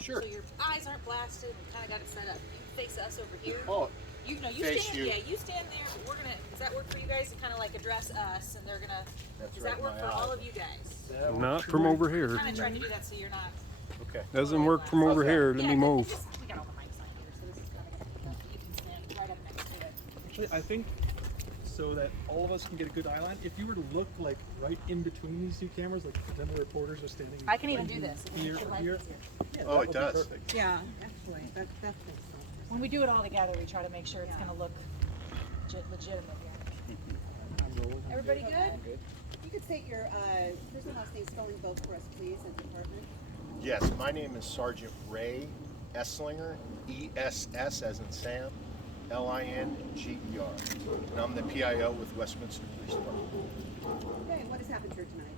Sure. So your eyes aren't blasted. We kind of got it set up. You face us over here. Oh, You know, you face stand. you. Yeah, you stand there. But we're gonna. Does that work for you guys to kind of like address us, and they're gonna? That's Does right that work in for my all eye. of you guys? Not from over here. Kind of trying to do that so you're not. Okay. Doesn't work from over here. Let me move. We got all the mics on here, so this is kind of gonna. You can stand right up next to it. Actually, I think so that all of us can get a good eye line. If you were to look like right in between these two cameras, like the Denver reporters are standing. I can even right do this. Here, The or lens here. is here. Yeah, Oh, that it would be does. perfect. Yeah, actually, that makes sense. When we do it all together, we try to make sure it's gonna look legitimate here. Everybody good? You could state your first and last name spelling both for us, please, and department. Yes, my name is Sergeant Ray Esslinger, ESS as in Sam, LINGER. And I'm the PIO with Westminster Police Department. Okay, and what has happened here tonight?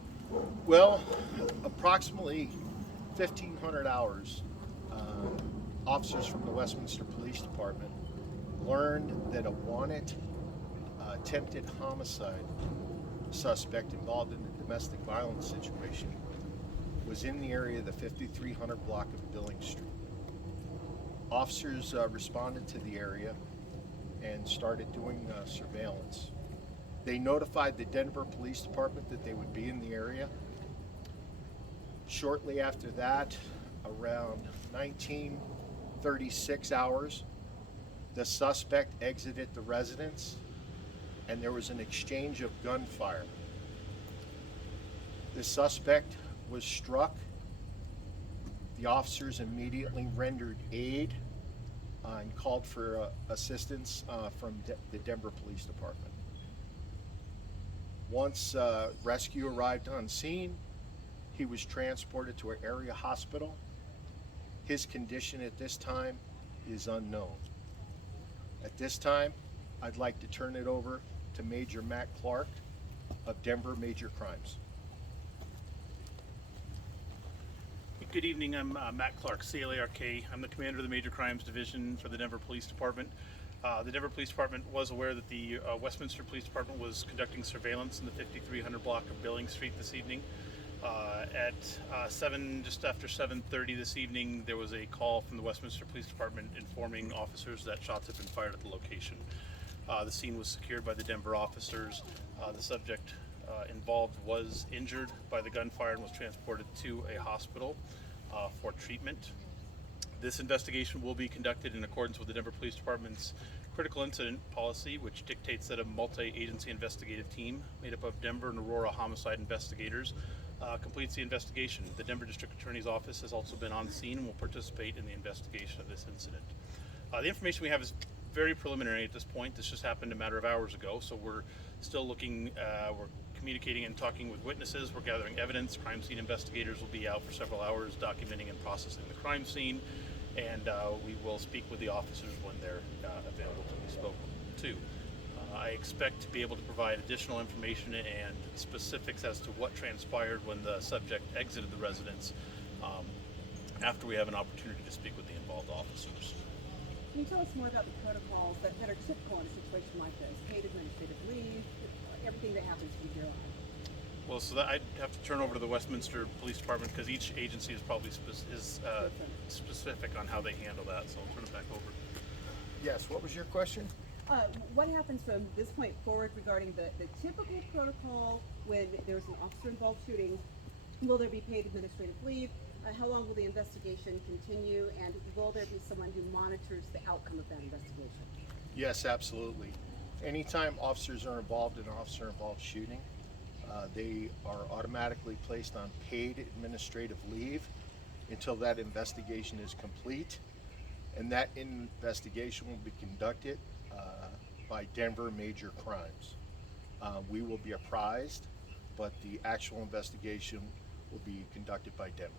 Well, approximately 1,500 hours, officers from the Westminster Police Department learned that a wanted attempted homicide suspect involved in a domestic violence situation was in the area of the 5300 block of Billings Street. Officers responded to the area and started doing surveillance. They notified the Denver Police Department that they would be in the area. Shortly after that, around 1936 hours, the suspect exited the residence and there was an exchange of gunfire. The suspect was struck. The officers immediately rendered aid and called for assistance from the Denver Police Department. Once rescue arrived on scene, he was transported to an area hospital. His condition at this time is unknown. At this time, I'd like to turn it over to Major Matt Clark of Denver Major Crimes. Good evening, I'm Matt Clark, CLARK. I'm the commander of the Major Crimes Division for the Denver Police Department. The Denver Police Department was aware that the Westminster Police Department was conducting surveillance in the 5300 block of Billings Street this evening. At just after 7:30 this evening, there was a call from the Westminster Police Department informing officers that shots had been fired at the location. The scene was secured by the Denver officers. The subject involved was injured by the gunfire and was transported to a hospital for treatment. This investigation will be conducted in accordance with the Denver Police Department's critical incident policy, which dictates that a multi-agency investigative team made up of Denver and Aurora homicide investigators completes the investigation. The Denver District Attorney's Office has also been on scene and will participate in the investigation of this incident. The information we have is very preliminary at this point. This just happened a matter of hours ago, so we're still looking, we're communicating and talking with witnesses, we're gathering evidence. Crime scene investigators will be out for several hours documenting and processing the crime scene, and we will speak with the officers when they're available to be spoken to. I expect to be able to provide additional information and specifics as to what transpired when the subject exited the residence after we have an opportunity to speak with the involved officers. Can you tell us more about the protocols that are typical in a situation like this? Paid administrative leave, everything that happens from here on. Well, so that I'd have to turn over to the Westminster Police Department because each agency is probably specific on how they handle that. So I'll turn it back over. Yes, what was your question? What happens from this point forward regarding the typical protocol when there's an officer-involved shooting? Will there be paid administrative leave? How long will the investigation continue? And will there be someone who monitors the outcome of that investigation? Yes, absolutely. Anytime officers are involved in an officer-involved shooting, they are automatically placed on paid administrative leave until that investigation is complete. And that investigation will be conducted by Denver Major Crimes. We will be apprised, but the actual investigation will be conducted by Denver.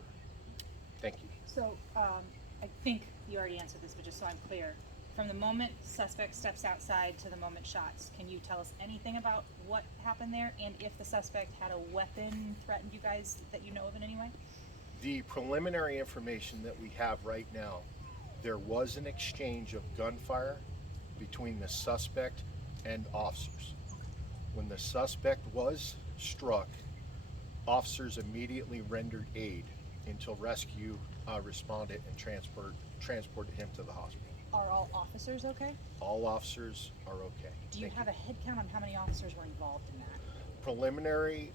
Thank you. So, I think you already answered this, but just so I'm clear, from the moment suspect steps outside to the moment shots, can you tell us anything about what happened there, and if the suspect had a weapon threatened you guys that you know of in any way? The preliminary information that we have right now, there was an exchange of gunfire between the suspect and officers. When the suspect was struck, officers immediately rendered aid until rescue responded and transported him to the hospital. Are all officers okay? All officers are okay. Do you Thank have a head count on how many officers were involved in that? Preliminary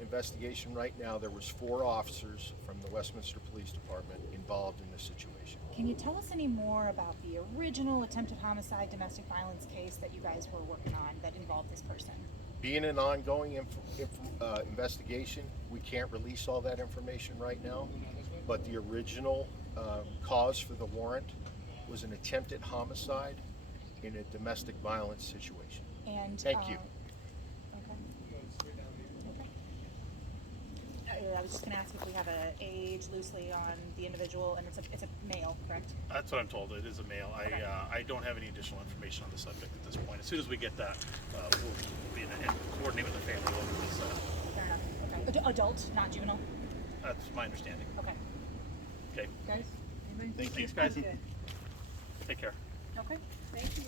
investigation right now, there was 4 officers from the Westminster Police Department involved in this situation. Can you tell us any more about the original attempted homicide domestic violence case that you guys were working on that involved this person? Being an ongoing investigation, we can't release all that information right now, but the original cause for the warrant was an attempted homicide in a domestic violence situation. And Thank you. Okay. I was just going to ask if we have an age loosely on the individual, and it's a male, correct? That's what I'm told. It is a male. Okay. I don't have any additional information on the subject at this point. As soon as we get that, we'll be and coordinate with the family over this. Fair enough. Okay. Adult, not juvenile. That's my understanding. Okay. Okay. Guys. Anybody? Thanks, guys. Good. Take care. Okay. Thank you.